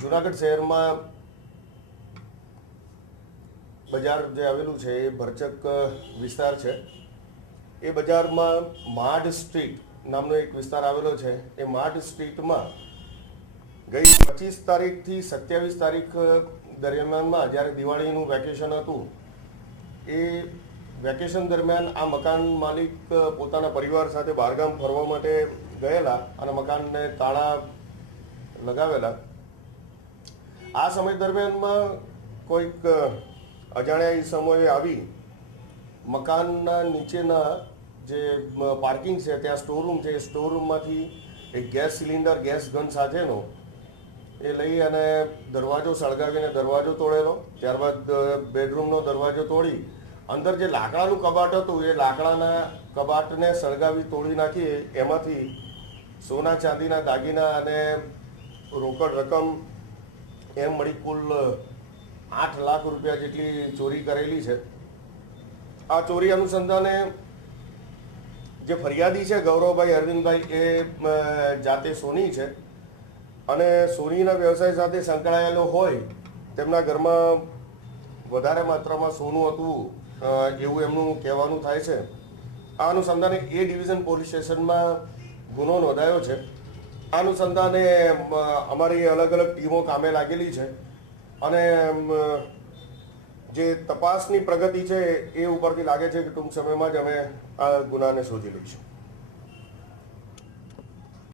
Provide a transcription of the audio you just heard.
જુનાગઢ શહેરમાં બજાર જે આવેલું છે એ ભરચક વિસ્તાર છે. એ બજારમાં માઢ સ્ટ્રીટ નામનો એક વિસ્તાર આવેલો છે. એ માઢ સ્ટ્રીટમાં ગઈ 25 તારીખથી 27 તારીખ દરમિયાનમાં જ્યારે દિવાળીનું વેકેશન હતું, એ વેકેશન દરમિયાન આ મકાન માલિક પોતાના પરિવાર સાથે બહારગામ ફરવા માટે ગયેલા અને મકાનને તાળા લગાવેલા. આ સમય દરમિયાનમાં કોઈક અજાણ્યા સમયે આવી મકાનના નીચેના જે પાર્કિંગ છે ત્યાં સ્ટોરરૂમ છે, એ સ્ટોરરૂમમાંથી એક ગેસ સિલિન્ડર, ગેસ ગન સાથેનો એ લઈ અને દરવાજો સળગાવીને દરવાજો તોડેલો. ત્યારબાદ બેડરૂમનો દરવાજો તોડી અંદર જે લાકડાનું કબાટ હતું એ લાકડાના કબાટને સળગાવી તોડી નાખી એમાંથી સોના ચાંદીના દાગીના અને રોકડ રકમ એમ મળી કુલ 8 લાખ રૂપિયા જેટલી ચોરી કરેલી છે. આ ચોરી અનુસંધાને જે ફરિયાદી છે ગૌરવભાઈ અરવિંદભાઈ, એ જાતે સોની છે અને સોનીના વ્યવસાય સાથે સંકળાયેલો હોય, તેમના ઘરમાં વધારે માત્રામાં સોનું હતું એવું એમનું કહેવાનું થાય છે. આ અનુસંધાને એ ડિવિઝન પોલીસ સ્ટેશનમાં ગુનો નોંધાયો છે. આ અનુસંધાને અમારી અલગ અલગ ટીમો કામે લાગેલી છે અને જે તપાસની પ્રગતિ છે એ ઉપરથી લાગે છે કે ટૂંક સમયમાં જ અમે આ ગુનાને શોધી લઈશું.